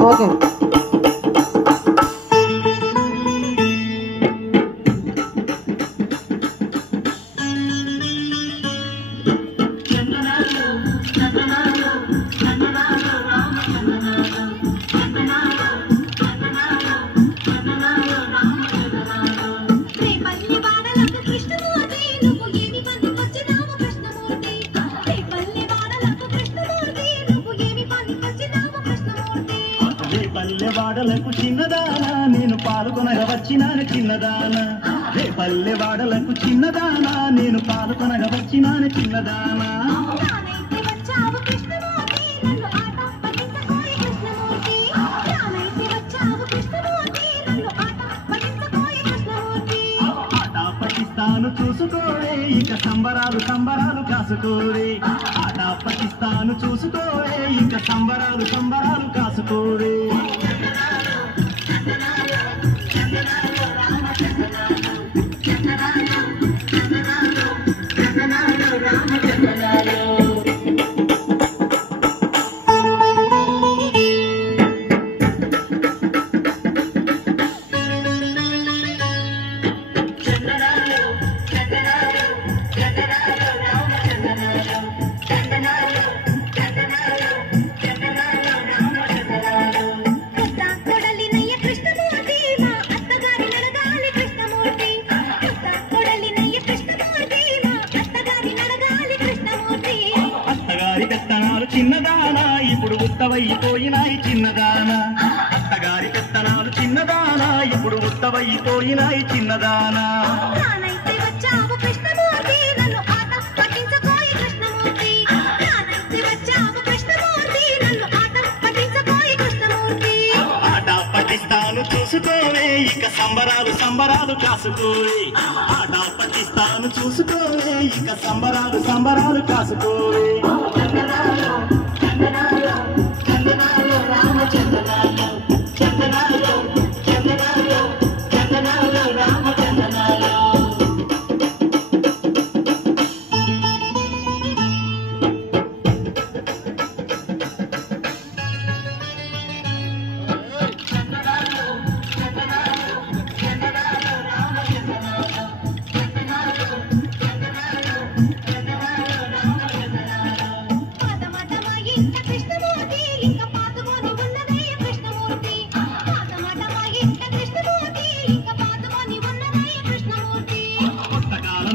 okay వాడలకు చిన్నదానా నేను పాల్గొనగా వచ్చినాను చిన్నదానా రే పల్లె వాడలకు చిన్నదానా నేను పాల్గొనగా వచ్చినాను చిన్నదానా ఆట పట్టిస్తాను చూసుకోరే ఇక సంబరాలు సంబరాలు కాసుకోరే ఆట పట్టిస్తాను చూసుకోరే ఇక సంబరాలు సంబరాలు కాసుకోరే చిన్నదానా ఇప్పుడు ఉత్తవైపోయినాయి చిన్నదానా అత్తగారి పెత్తనాలు చిన్నదానా ఇప్పుడు ఉత్తవైపోయినాయి చిన్నదానా ఆట పట్టిస్తాను చూసుకోవే ఇక సంబరాలు సంబరాలు కాసుకోవే ఆట పట్టిస్తాను చూసుకోవే ఇక సంబరాలు సంబరాలు కాసుకోవే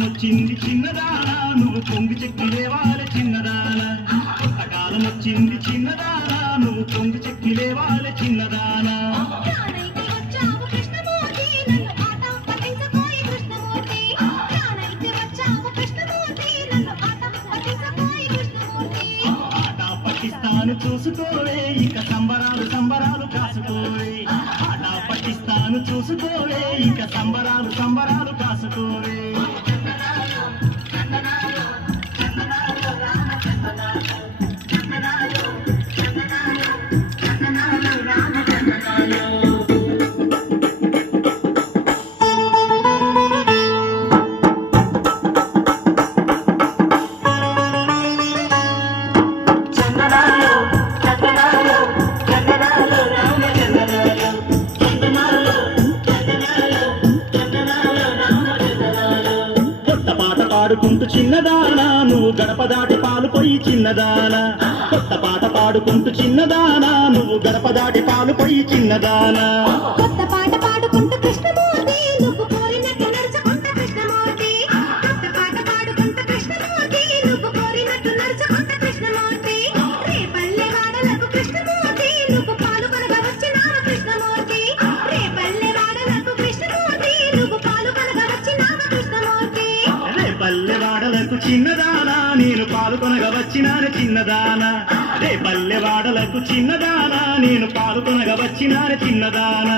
వచ్చింది చిన్నదానా నువ్వు పొంగి చెక్కి లేవాలి చిన్నదానా కొత్తకాలం వచ్చింది చిన్నదానా నువ్వు పొంగి చెక్కి లేవాలి చిన్నదానా ఆట పట్టిస్తాను చూసుకోవే ఇక సంబరాలు సంబరాలు కాసుకోవే ఆట పట్టిస్తాను చూసుకోవే ఇక సంబరాలు సంబరాలు కాసుకోవే పాడుకుంటూ చిన్నదానా నువ్వు గడప దాటి పాలు పోయి చిన్నదానా కొత్త పాట పాడుకుంటూ చిన్నదానా నువ్వు గడప దాటి పాలు పోయి చిన్నదానా కొత్త పాట పాడుకుంటూ కృష్ణమూర్తి నువ్వు కోరినట్టు నడుచుకుంటూ కృష్ణమూర్తి కొత్త పాట పాడుకుంటూ కృష్ణమూర్తి నువ్వు కోరినట్టు నడుచుకుంటూ కృష్ణమూర్తి రే పల్లె వాడలకు కృష్ణమూర్తి నువ్వు పాల్గొనగా వచ్చినావు కృష్ణమూర్తి రే పల్లె వాడలకు కృష్ణమూర్తి నువ్వు పాల్గొనగా వచ్చినావు కృష్ణమూర్తి రే పల్లె వాడలకు చిన్నదానా నేను పాల్గొనగా వచ్చినాను చిన్నదానా రే పల్లె వాడలకు చిన్నదానా నేను పాల్గొనగా వచ్చినాను చిన్నదానా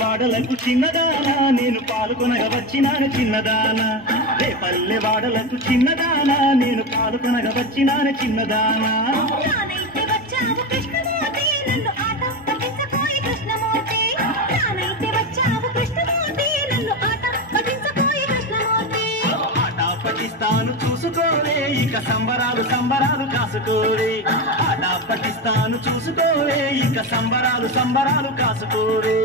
వాడలకు చిన్నదానా నేను పాల్గొనగ వచ్చినాను చిన్నదానా రేపల్లె వాడలకు చిన్నదానా నేను పాల్గొనగ వచ్చినాను చిన్నదానా రానైతే వచ్చావు కృష్ణమూర్తి నన్ను ఆట పట్టించబోయి కృష్ణమూర్తి రానైతే వచ్చావు కృష్ణమూర్తి నన్ను ఆట పట్టించబోయి కృష్ణమూర్తి ఆట పట్టిస్తాను చూసుకోవే ఇక సంబరాలు సంబరాలు కాసుకోవే ఆట పట్టిస్తాను చూసుకోవే ఇక సంబరాలు సంబరాలు కాసుకోవే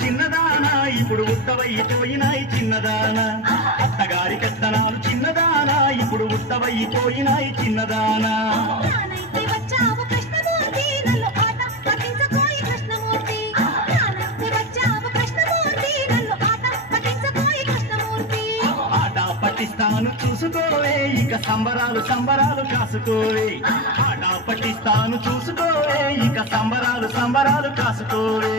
చిన్నదానా ఇప్పుడు ఉత్తవైపోయినాయి చిన్నదానా అత్తగారి కత్తనాలు చిన్నదానా ఇప్పుడు ఉత్తవైపోయినాయి చిన్నదానా రానైతే వచ్చావు కృష్ణమూర్తి నన్ను ఆట పట్టించబోయి కృష్ణమూర్తి రానైతే వచ్చావు కృష్ణమూర్తి నన్ను ఆట పట్టించబోయి కృష్ణమూర్తి ఆట పట్టిస్తాను చూసుకోవే ఇక సంబరాలు సంబరాలు కాసుకోవే ఆట పట్టిస్తాను చూసుకోవే ఇక సంబరాలు సంబరాలు కాసుకోవే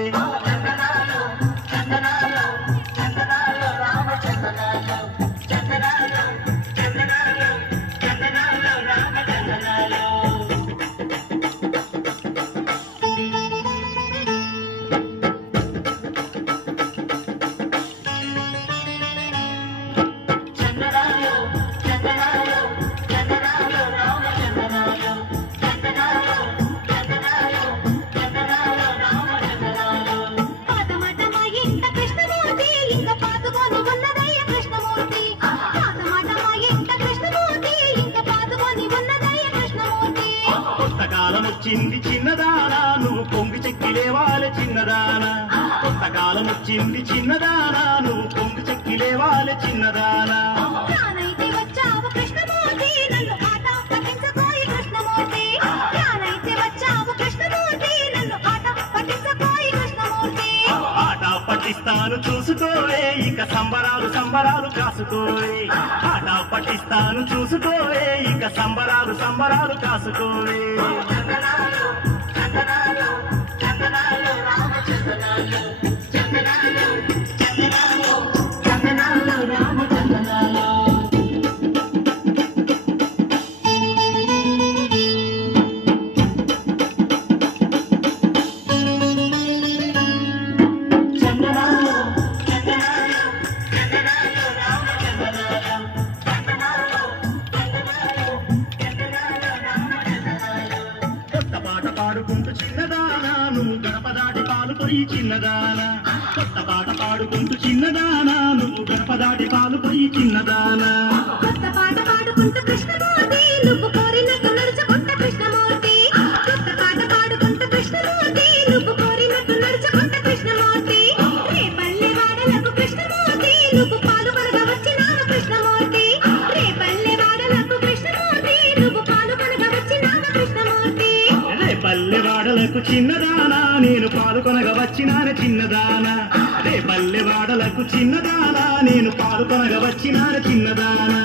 వచ్చింది చిన్నదానా నువ్వు పొంగి చెక్కి లేవాలి చిన్నదానా కొత్తకాలం వచ్చింది చిన్నదానా నువ్వు పొంగి చెక్కి లేవాలి చిన్నదానా రానైతే వచ్చావు కృష్ణమూర్తి నన్ను ఆట పట్టించబోయి కృష్ణమూర్తి రానైతే వచ్చావు కృష్ణమూర్తి నన్ను ఆట పట్టించబోయి కృష్ణమూర్తి ఆట పట్టిస్తాను చూసుకోవే ఇక సంబరాలు సంబరాలు కాసుకోవే ఆట పట్టిస్తాను చూసుకోవే ఇక సంబరాలు సంబరాలు కాసుకోవే పాడుకుంటూ చిన్నదానా నువ్వు గడప దాటి పాలు పోయి చిన్నదానా కొత్త పాట పాడుకుంటూ చిన్నదానా నువ్వు గడప దాటి పాలు పోయి చిన్నదానా కొత్త పాట పాడుకుంటూ కృష్ణమూర్తి నువ్వు కోరినట్టు నడుచుకుంటా కృష్ణమూర్తి కొత్త పాట పాడుకుంటూ కృష్ణమూర్తి నువ్వు కోరినట్టు నడుచుకుంటా కృష్ణమూర్తి రేపల్లె వాడలకు కృష్ణమూర్తి నువ్వు పాల్గొనగా వచ్చినావు కృష్ణమూర్తి రేపల్లె వాడలకు కృష్ణమూర్తి నువ్వు పాల్గొనగా వచ్చినావు కృష్ణమూర్తి రేపల్లె వాడలకు చిన్నదానా నేను పాల్గొనగా వచ్చినాను చిన్నదానా రేపల్లె వాడలకు చిన్నదానా నేను పాల్గొనగా వచ్చినాను చిన్నదానా